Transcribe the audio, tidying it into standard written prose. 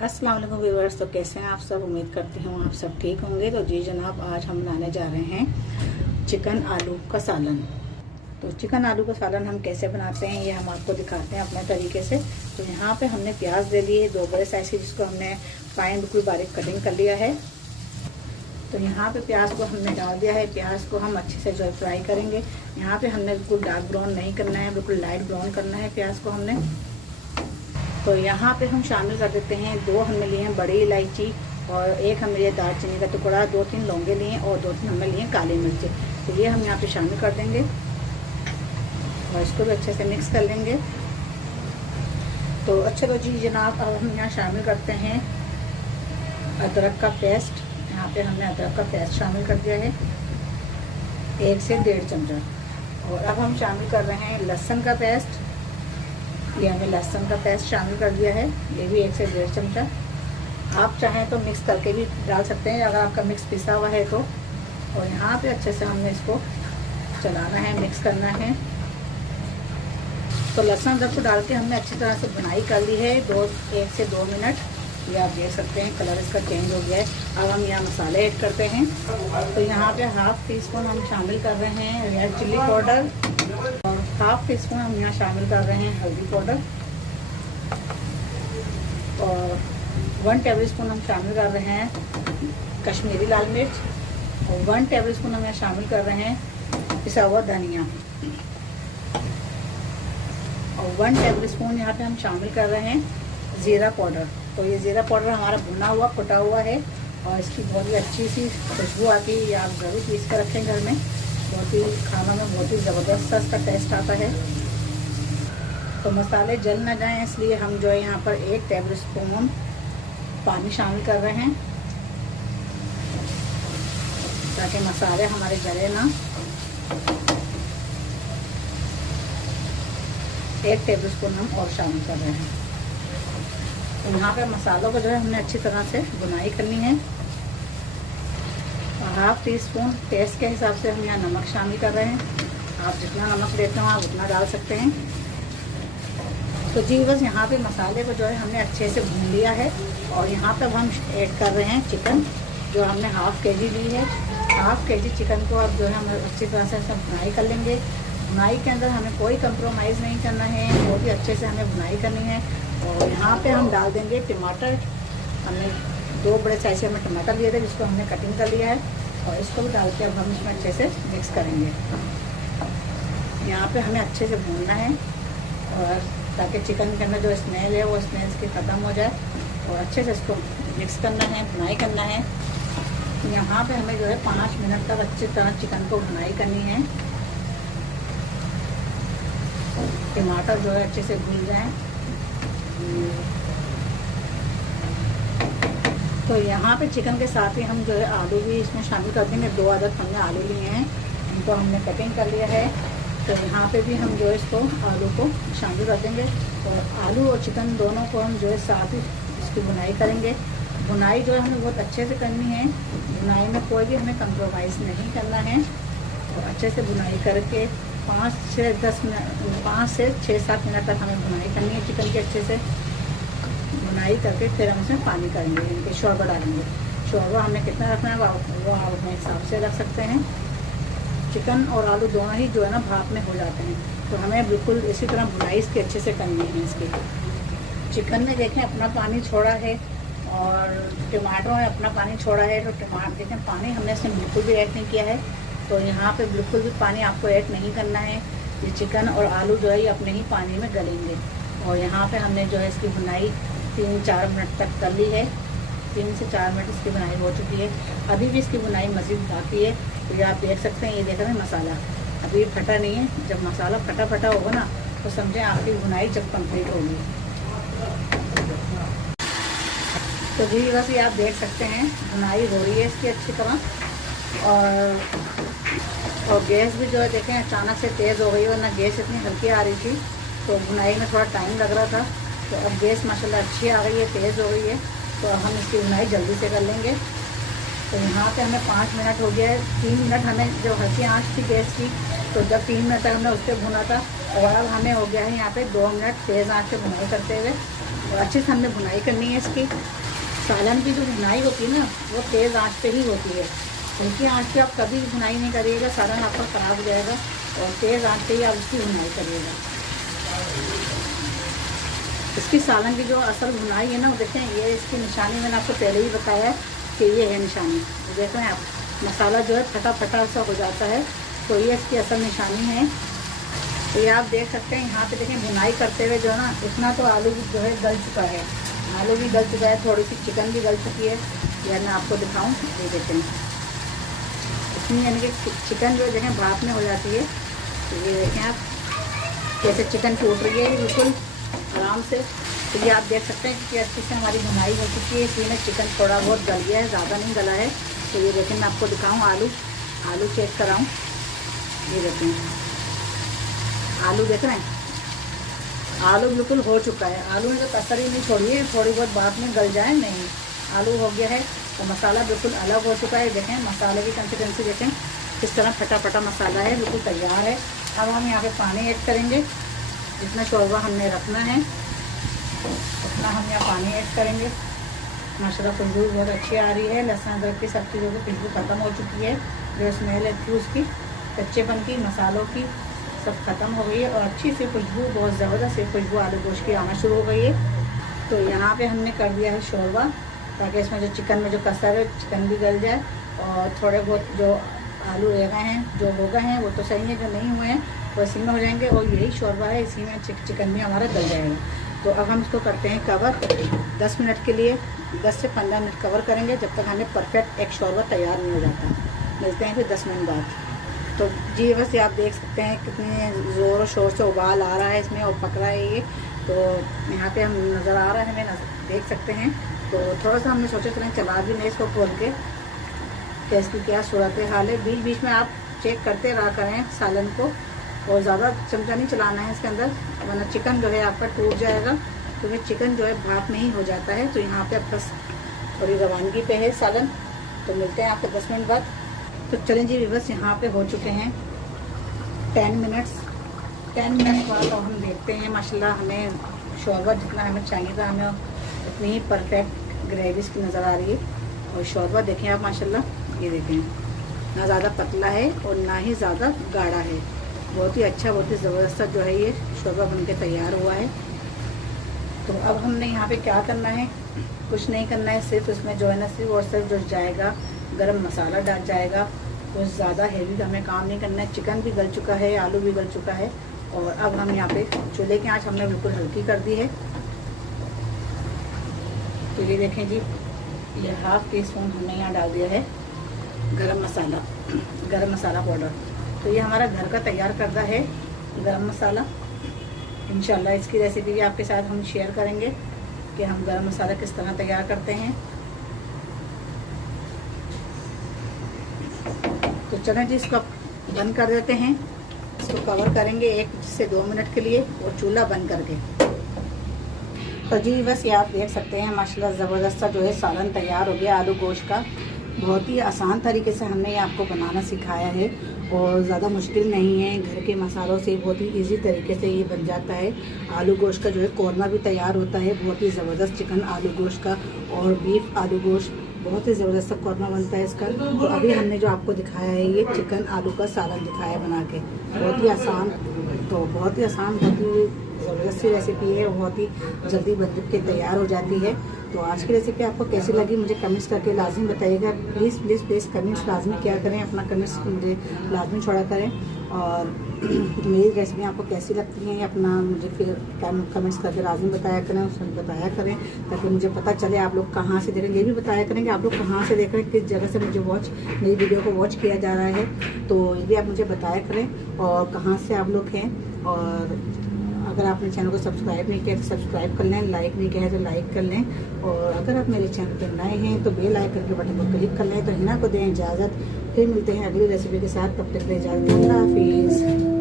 अस्सलाम वालेकुम व्यूअर्स। तो कैसे हैं आप सब? उम्मीद करती हूँ आप सब ठीक होंगे। तो जी जनाब, आज हम बनाने जा रहे हैं चिकन आलू का सालन। तो चिकन आलू का सालन हम कैसे बनाते हैं ये हम आपको दिखाते हैं अपने तरीके से। तो यहाँ पे हमने प्याज ले लिए 2 बड़े साइज की, जिसको हमने फाइन बिल्कुल बारीक कटिंग कर लिया है। तो यहाँ पे प्याज को हमने डाल दिया है। प्याज को हम अच्छे से जो है फ्राई करेंगे। यहाँ पे हमने बिल्कुल डार्क ब्राउन नहीं करना है, बिल्कुल लाइट ब्राउन करना है प्याज को हमने। तो यहाँ पे हम शामिल कर देते हैं 2 हमने लिए हैं बड़ी इलायची, और 1 हमने लिए दालचीनी का टुकड़ा, 2-3 लौंगे लिए और 2-3 हमने लिए काली मिर्च। तो ये हम यहाँ पे शामिल कर देंगे और इसको भी अच्छे से मिक्स कर लेंगे। तो अच्छा, तो जी जनाब, अब हम यहाँ शामिल करते हैं अदरक का पेस्ट। यहाँ पे हमने अदरक का पेस्ट शामिल कर दिया है 1 से 1.5 चमचा। और अब हम शामिल कर रहे हैं लहसुन का पेस्ट। ये हमने लहसुन का पेस्ट शामिल कर दिया है, ये भी 1 से 1.5 चमचा। आप चाहें तो मिक्स करके भी डाल सकते हैं अगर आपका मिक्स पिसा हुआ है तो। और यहाँ पे अच्छे से हमने इसको चलाना है, मिक्स करना है। तो लहसुन अदरक को डाल के हमने अच्छी तरह से बुनाई कर ली है 1 से 2 मिनट। ये आप देख सकते हैं कलर इसका चेंज हो गया है। अब हम यहाँ मसाले ऐड करते हैं। तो यहाँ पे 1/2 टीस्पून हम शामिल कर रहे हैं रेड चिल्ली पाउडर, और 1/2 टीस्पून हम यहाँ शामिल कर रहे हैं हल्दी पाउडर, और 1 टेबलस्पून हम शामिल कर रहे हैं कश्मीरी लाल मिर्च, और 1 टेबलस्पून हम यहाँ शामिल कर रहे हैं पिसा हुआ धनिया, और 1 टेबलस्पून यहाँ पे हम शामिल कर रहे हैं ज़ीरा पाउडर। तो ये ज़ीरा पाउडर हमारा भुना हुआ कुटा हुआ है और इसकी बहुत ही अच्छी सी खुशबू आती है। ये आप ज़रूर पीस कर रखें घर में, बहुत ही खाना में बहुत ही ज़बरदस्त सा इसका टेस्ट आता है। तो मसाले जल ना जाएं, इसलिए हम जो है यहाँ पर 1 टेबलस्पून पानी शामिल कर रहे हैं ताकि मसाले हमारे जले ना। 1 टेबलस्पून हम और शामिल कर रहे हैं। तो यहाँ पे मसालों को जो है हमने अच्छी तरह से बुनाई करनी है। और 1/2 टीस्पून टेस्ट के हिसाब से हम यहाँ नमक शामिल कर रहे हैं। आप जितना नमक लेते हो आप उतना डाल सकते हैं। तो जी बस यहाँ पे मसाले को जो है हमने अच्छे से भून लिया है। और यहाँ पर हम ऐड कर रहे हैं चिकन, जो हमने 1/2 kg ली है। 1/2 kg चिकन को अब जो है हम अच्छी तरह से सब बुनाई कर लेंगे। बुनाई के अंदर हमें कोई कंप्रोमाइज़ नहीं करना है, बहुत ही अच्छे से हमें बुनाई करनी है। और यहाँ पे हम डाल देंगे टमाटर। हमने 2 बड़े साइज से हमें टमाटर लिए थे, जिसको हमने कटिंग कर लिया है, और इसको भी डाल के अब हम इसमें अच्छे से मिक्स करेंगे। यहाँ पे हमें अच्छे से भूनना है, और ताकि चिकन के अंदर जो स्मेल है वो स्मेल इसकी ख़त्म हो जाए, और अच्छे से इसको मिक्स करना है, बुनाई करना है। यहाँ पे हमें जो है 5 मिनट तक अच्छी तरह चिकन को बुनाई करनी है। टमाटर जो है अच्छे से भून जाए। तो यहाँ पे चिकन के साथ ही हम जो है आलू भी इसमें शामिल कर देंगे। 2 अदद हमने आलू लिए हैं, इनको हमने कटिंग कर लिया है। तो यहाँ पे भी हम जो है इसको आलू को शामिल कर देंगे, और आलू और चिकन दोनों को हम जो है साथ ही इसकी बुनाई करेंगे। बुनाई जो है हमें बहुत अच्छे से करनी है, बुनाई में कोई भी हमें कंप्रोमाइज़ नहीं करना है। और अच्छे से बुनाई करके 5 से 6-7 मिनट तक हमें बुनाई करनी है चिकन की। अच्छे से बुनाई करके फिर हम इसमें पानी करेंगे, इनके शोरबा डालेंगे। शोरबा हमें कितना रखना है वो आप अपने हिसाब से रख सकते हैं। चिकन और आलू दोनों ही जो है ना भाप में हो जाते हैं। तो हमें बिल्कुल इसी तरह बुनाई इसकी अच्छे से करनी है। इसकी चिकन में देखें अपना पानी छोड़ा है, और टमाटरों ने अपना पानी छोड़ा है। तो टमाटर देखें पानी हमने इसमें बिल्कुल भी ऐड नहीं किया है। तो यहाँ पे बिल्कुल भी पानी आपको ऐड नहीं करना है। ये चिकन और आलू जो है ये अपने ही पानी में गलेंगे। और यहाँ पे हमने जो है इसकी बुनाई 3-4 मिनट तक कर ली है। 3 से 4 मिनट इसकी बुनाई हो चुकी है। अभी भी इसकी बुनाई मज़ीद बाकी है। तो ये आप देख सकते हैं, ये देख रहे हैं मसाला अभी फटा नहीं है। जब मसाला फटा होगा ना तो समझें आपकी बुनाई जब कंप्लीट होगी। तो जी बस ये आप देख सकते हैं बुनाई हो रही है इसकी अच्छी तरह। और गैस भी जो है देखें अचानक से तेज़ हो गई, वरना गैस इतनी हल्की आ रही थी तो बुनाई में थोड़ा टाइम लग रहा था। तो अब गैस माशाल्लाह अच्छी आ गई है, तेज़ हो गई है। तो अब हम इसकी बुनाई जल्दी से कर लेंगे। तो यहाँ पे हमें 5 मिनट हो गया है। 3 मिनट हमें जो हल्की आंच थी गैस की, तो जब 3 मिनट तक हमने उस पर भुना था, और अब हमें हो गया है यहाँ पे 2 मिनट तेज़ आंच पे बुनाई करते हुए। और अच्छे से हमने भुनाई करनी है इसकी। सालन की जो भुनाई होती है ना वो तेज़ आंच पे ही होती है, हल्की आंच पे आप कभी भी भुनाई नहीं करिएगा, सालन आपका ख़राब हो जाएगा। और तेज़ आंच पे ही आप इसकी भुनाई करिएगा। इसकी सालन की जो असल भुनाई है ना वो देखें, ये इसकी निशानी मैंने आपको पहले ही बताया कि ये है निशानी। देख रहे हैं आप, मसाला जो है फटा फटा सा हो जाता है, तो ये इसकी असल निशानी है। तो ये आप देख सकते हैं यहाँ पे देखें, भुनाई करते हुए जो है ना इतना तो आलू भी जो है गल चुका है, आलू भी गल चुका है, थोड़ी सी चिकन भी गल चुकी है। यह मैं आपको दिखाऊँ, ये देखें इसमें यानी कि चिकन जो देखें भाप में हो जाती है। तो ये देखें आप कैसे चिकन टूट रही है बिल्कुल आराम से। तो ये आप देख सकते हैं कि अच्छी से हमारी भुनाई हो चुकी है। इसी में चिकन थोड़ा बहुत गल गया है, ज़्यादा नहीं गला है। तो ये देखें, मैं आपको दिखाऊं, आलू चेक कराऊं। ये देखें आलू देख रहे हैं, आलू बिल्कुल हो चुका है। आलू ने तो कसर ही नहीं छोड़ी है, थोड़ी बहुत बाद में गल जाए नहीं, आलू हो गया है। तो मसाला बिल्कुल अलग हो चुका है। देखें मसाले की कंसिस्टेंसी देखें किस तरह फटा फटा मसाला है, बिल्कुल तैयार है। अब हम यहाँ पे पानी ऐड करेंगे, जितना शोरबा हमने रखना है उतना हम यहाँ पानी ऐड करेंगे। माशाल्लाह खुशबू बहुत अच्छी आ रही है। लहसुन अदरक की सब चीज़ों की खुशबू ख़त्म हो चुकी है, जो स्मेल थी उसकी कच्चेपन की, मसालों की सब ख़त्म हो गई है। और अच्छी सी खुशबू, बहुत ज़बरदस्त खुशबू आलू गोश्त की आना शुरू हो गई है। तो यहाँ पे हमने कर दिया है शोरबा, ताकि इसमें जो चिकन में जो कसर है चिकन भी गल जाए, और थोड़े बहुत जो आलू रह गए हैं, जो हो गए हैं वो तो सही है, जो नहीं हुए हैं वो इसी में हो जाएंगे। और यही शोरबा है, इसी में चिकन भी हमारा गल जाएगा। तो अब हम इसको करते हैं कवर 10 मिनट के लिए, 10 से 15 मिनट कवर करेंगे, जब तक हमें परफेक्ट एक शोरबा तैयार नहीं हो जाता। मिलते हैं फिर 10 मिनट बाद। तो जी बस ये आप देख सकते हैं कितने ज़ोर शोर से उबाल आ रहा है इसमें और पक रहा है ये। तो यहाँ पे हम नज़र आ रहा है, हमें देख सकते हैं। तो थोड़ा सा हमने सोचा चलें चला भी नहीं इसको खोल के, कि इसकी क्या सूरत हाल है। बीच बीच में आप चेक करते रहा करें सालन को, और ज़्यादा चमचा नहीं चलाना है इसके अंदर, वरना चिकन जो है आपका टूट जाएगा, क्योंकि चिकन जो है भाप में ही हो जाता है। तो यहाँ पे अब बस थोड़ी रवानगी पे है सालन। तो मिलते हैं आपके 10 मिनट बाद। तो चलें जी बस यहाँ पे हो चुके हैं 10 मिनट्स बाद। और हम देखते हैं माशाल्लाह हमें शोरबा जितना हमें चाहिए था, हमें उतनी ही परफेक्ट ग्रेवी की नज़र आ रही है। और शोरबा देखें आप माशाल्लाह, ये देखें ना ज़्यादा पतला है और ना ही ज़्यादा गाढ़ा है, बहुत ही अच्छा, बहुत ही ज़बरदस्त जो है ये शोरबा बनके तैयार हुआ है। तो अब हमने यहाँ पे क्या करना है, कुछ नहीं करना है, सिर्फ इसमें जो है ना सिर्फ और सिर्फ जो जाएगा गरम मसाला डाल जाएगा। कुछ ज़्यादा हेवी हमें काम नहीं करना है। चिकन भी गल चुका है, आलू भी गल चुका है। और अब हम यहाँ पे चूल्हे की आँच हमने बिल्कुल हल्की कर दी है। तो ये देखें जी, ये ½ टीस्पून हमने यहाँ डाल दिया है गरम मसाला पाउडर। तो ये हमारा घर का तैयार करदा है गरम मसाला। इंशाल्लाह इसकी रेसिपी भी आपके साथ हम शेयर करेंगे कि हम गरम मसाला किस तरह तैयार करते हैं। तो चलें जी, इसको बंद कर देते हैं। इसको कवर करेंगे 1 से 2 मिनट के लिए, और चूल्हा बंद करके। तो जी बस ये आप देख सकते हैं माशाल्लाह ज़बरदस्त जो है सालन तैयार हो गया आलू गोश्त का। बहुत ही आसान तरीके से हमने ये आपको बनाना सिखाया है, और ज़्यादा मुश्किल नहीं है। घर के मसालों से बहुत ही इजी तरीके से ये बन जाता है। आलू गोश्त का जो है कौरमा भी तैयार होता है, बहुत ही ज़बरदस्त चिकन आलू गोश्त का, और बीफ आलू गोश्त बहुत ही ज़बरदस्त कौरमा बनता है इसका। तो अभी हमने जो आपको दिखाया है ये चिकन आलू का सालन दिखाया बना के, बहुत ही आसान, बहुत ही ज़बरदस्त सी रेसिपी है, बहुत ही जल्दी बन के तैयार हो जाती है। तो आज की रेसिपी आपको कैसी लगी मुझे कमेंट्स करके लाजमी बताइएगा। प्लीज़ कमेंट्स लाजमी किया करें, अपना कमेंट्स मुझे लाजमी छोड़ा करें। और मेरी रेसिपी आपको कैसी लगती हैं अपना मुझे फिर कमेंट्स करके लाजमी बताया करें, उसमें बताया करें, ताकि मुझे पता चले आप लोग कहाँ से देख रहे हैं। ये भी बताया करें कि आप लोग कहाँ से देख रहे हैं, किस जगह से मुझे मेरी वीडियो को वॉच किया जा रहा है। तो ये भी आप मुझे बताया करें, और कहाँ से आप लोग हैं। और अगर आपने चैनल को सब्सक्राइब नहीं किया तो सब्सक्राइब कर लें, लाइक नहीं किया है तो लाइक कर लें। और अगर आप मेरे चैनल पर नए हैं तो बेल आइकन के बटन पर क्लिक कर लें। तो हिना को दें इजाज़त, फिर मिलते हैं अगली रेसिपी के साथ। तब तक के लिए इजाज़त, अल्लाह हाफिज़।